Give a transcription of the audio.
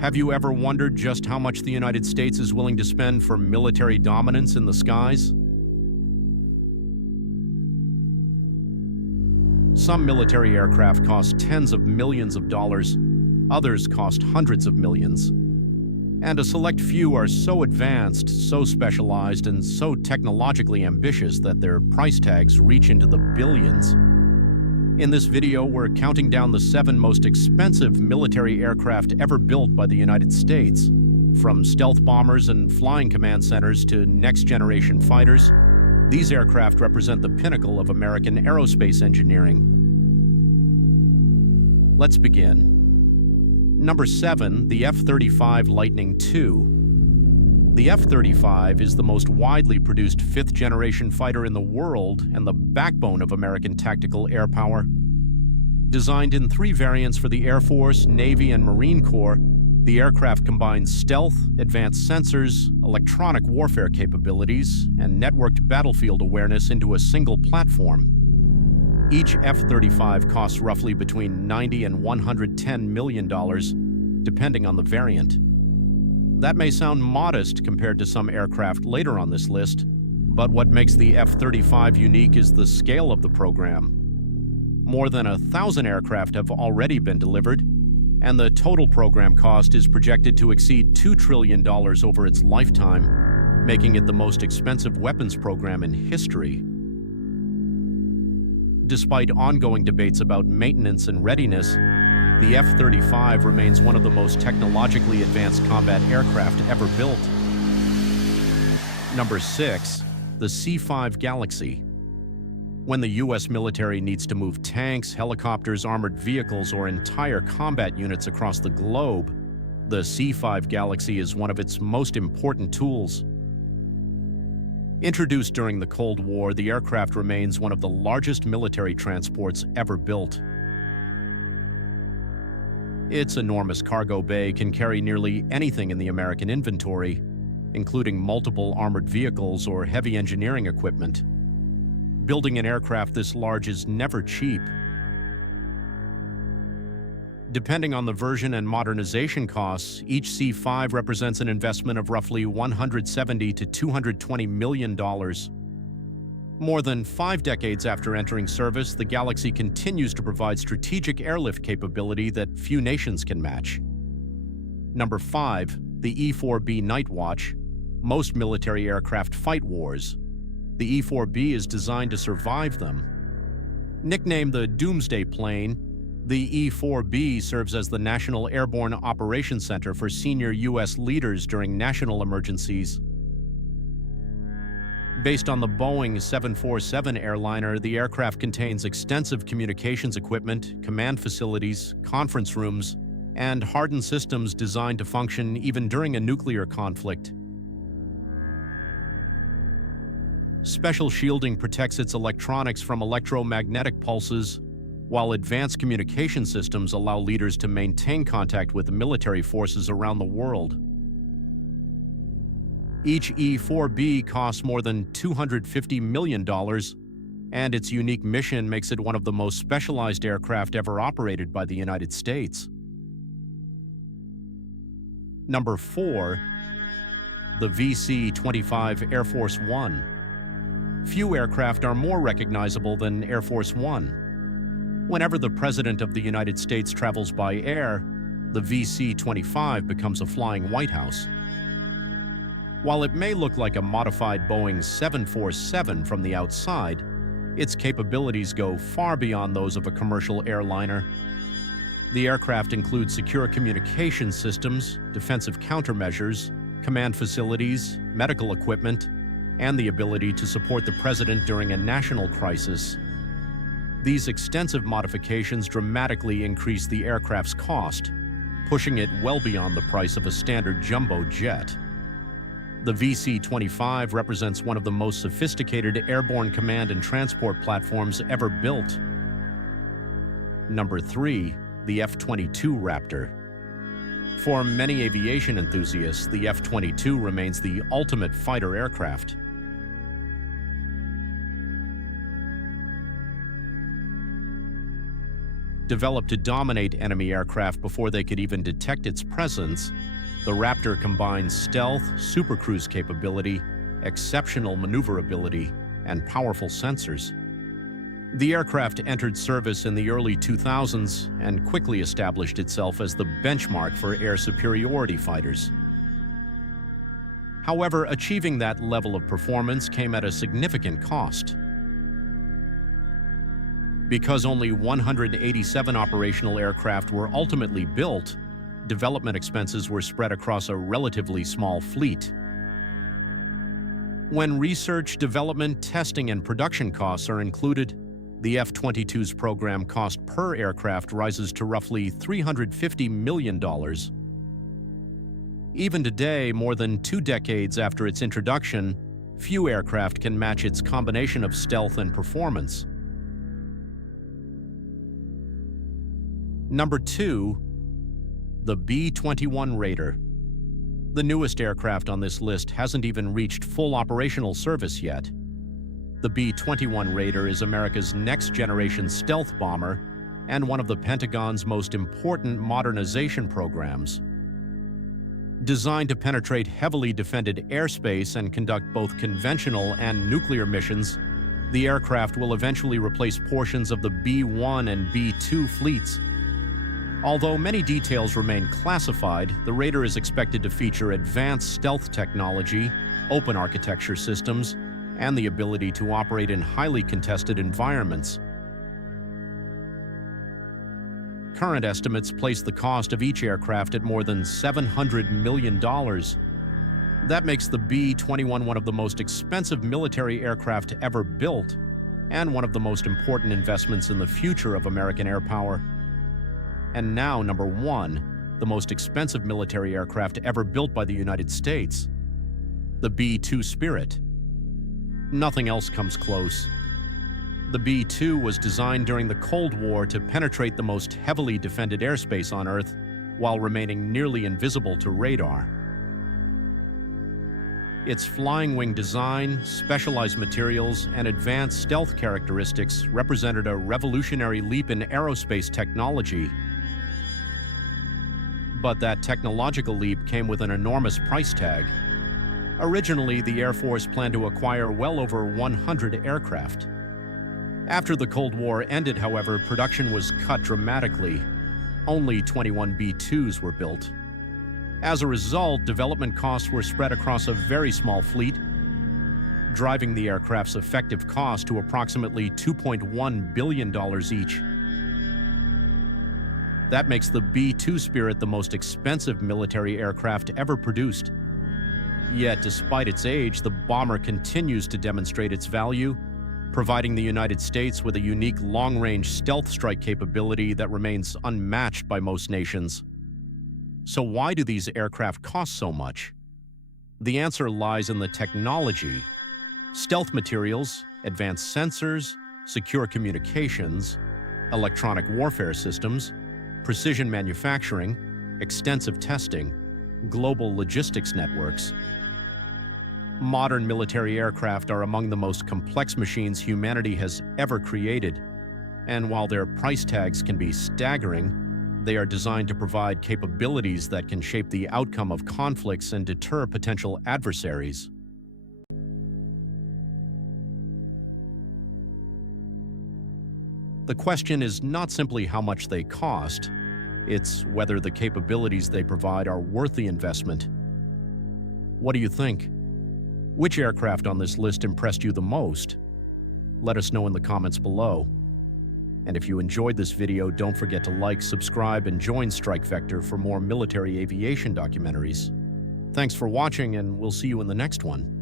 Have you ever wondered just how much the United States is willing to spend for military dominance in the skies? Some military aircraft cost tens of millions of dollars, others cost hundreds of millions. And a select few are so advanced, so specialized, and so technologically ambitious that their price tags reach into the billions. In this video, we're counting down the 7 most expensive military aircraft ever built by the United States. From stealth bombers and flying command centers to next-generation fighters, these aircraft represent the pinnacle of American aerospace engineering. Let's begin. Number 7, the F-35 Lightning II. The F-35 is the most widely produced 5th-generation fighter in the world and the backbone of American tactical air power. Designed in 3 variants for the Air Force, Navy, and Marine Corps, the aircraft combines stealth, advanced sensors, electronic warfare capabilities, and networked battlefield awareness into a single platform. Each F-35 costs roughly between $90 and $110 million, depending on the variant. That may sound modest compared to some aircraft later on this list, but what makes the F-35 unique is the scale of the program. More than 1,000 aircraft have already been delivered, and the total program cost is projected to exceed $2 trillion over its lifetime, making it the most expensive weapons program in history. Despite ongoing debates about maintenance and readiness, the F-35 remains one of the most technologically advanced combat aircraft ever built. Number 6, the C-5 Galaxy. When the U.S. military needs to move tanks, helicopters, armored vehicles, or entire combat units across the globe, the C-5 Galaxy is one of its most important tools. Introduced during the Cold War, the aircraft remains one of the largest military transports ever built. Its enormous cargo bay can carry nearly anything in the American inventory, including multiple armored vehicles or heavy engineering equipment. Building an aircraft this large is never cheap. Depending on the version and modernization costs, each C-5 represents an investment of roughly $170 to $220 million. More than 5 decades after entering service, the Galaxy continues to provide strategic airlift capability that few nations can match. Number 5, the E-4B Nightwatch. Most military aircraft fight wars. The E-4B is designed to survive them. Nicknamed the Doomsday Plane, the E-4B serves as the National Airborne Operations Center for senior U.S. leaders during national emergencies. Based on the Boeing 747 airliner, the aircraft contains extensive communications equipment, command facilities, conference rooms, and hardened systems designed to function even during a nuclear conflict. Special shielding protects its electronics from electromagnetic pulses, while advanced communication systems allow leaders to maintain contact with military forces around the world. Each E-4B costs more than $250 million, and its unique mission makes it one of the most specialized aircraft ever operated by the United States. Number 4, the VC-25 Air Force One. Few aircraft are more recognizable than Air Force One. Whenever the President of the United States travels by air, the VC-25 becomes a flying White House. While it may look like a modified Boeing 747 from the outside, its capabilities go far beyond those of a commercial airliner. The aircraft includes secure communication systems, defensive countermeasures, command facilities, medical equipment, and the ability to support the President during a national crisis. These extensive modifications dramatically increase the aircraft's cost, pushing it well beyond the price of a standard jumbo jet. The VC-25 represents one of the most sophisticated airborne command and transport platforms ever built. Number 3, the F-22 Raptor. For many aviation enthusiasts, the F-22 remains the ultimate fighter aircraft. Developed to dominate enemy aircraft before they could even detect its presence, the Raptor combines stealth, supercruise capability, exceptional maneuverability, and powerful sensors. The aircraft entered service in the early 2000s and quickly established itself as the benchmark for air superiority fighters. However, achieving that level of performance came at a significant cost. Because only 187 operational aircraft were ultimately built, development expenses were spread across a relatively small fleet. When research, development, testing, and production costs are included, the F-22's program cost per aircraft rises to roughly $350 million. Even today, more than 2 decades after its introduction, few aircraft can match its combination of stealth and performance. Number 2, the B-21 Raider. The newest aircraft on this list hasn't even reached full operational service yet. The B-21 Raider is America's next-generation stealth bomber and one of the Pentagon's most important modernization programs. Designed to penetrate heavily defended airspace and conduct both conventional and nuclear missions, the aircraft will eventually replace portions of the B-1 and B-2 fleets. Although many details remain classified, the Raider is expected to feature advanced stealth technology, open architecture systems, and the ability to operate in highly contested environments. Current estimates place the cost of each aircraft at more than $700 million. That makes the B-21 one of the most expensive military aircraft ever built, and one of the most important investments in the future of American air power. And now, number 1, the most expensive military aircraft ever built by the United States, the B-2 Spirit. Nothing else comes close. The B-2 was designed during the Cold War to penetrate the most heavily defended airspace on Earth while remaining nearly invisible to radar. Its flying wing design, specialized materials, and advanced stealth characteristics represented a revolutionary leap in aerospace technology. But that technological leap came with an enormous price tag. Originally, the Air Force planned to acquire well over 100 aircraft. After the Cold War ended, however, production was cut dramatically. Only 21 B-2s were built. As a result, development costs were spread across a very small fleet, driving the aircraft's effective cost to approximately $2.1 billion each. That makes the B-2 Spirit the most expensive military aircraft ever produced. Yet, despite its age, the bomber continues to demonstrate its value, providing the United States with a unique long-range stealth strike capability that remains unmatched by most nations. So why do these aircraft cost so much? The answer lies in the technology. Stealth materials, advanced sensors, secure communications, electronic warfare systems, precision manufacturing, extensive testing, global logistics networks. Modern military aircraft are among the most complex machines humanity has ever created, and while their price tags can be staggering, they are designed to provide capabilities that can shape the outcome of conflicts and deter potential adversaries. The question is not simply how much they cost, it's whether the capabilities they provide are worth the investment. What do you think? Which aircraft on this list impressed you the most? Let us know in the comments below. And if you enjoyed this video, don't forget to like, subscribe, and join Strike Vector for more military aviation documentaries. Thanks for watching, and we'll see you in the next one.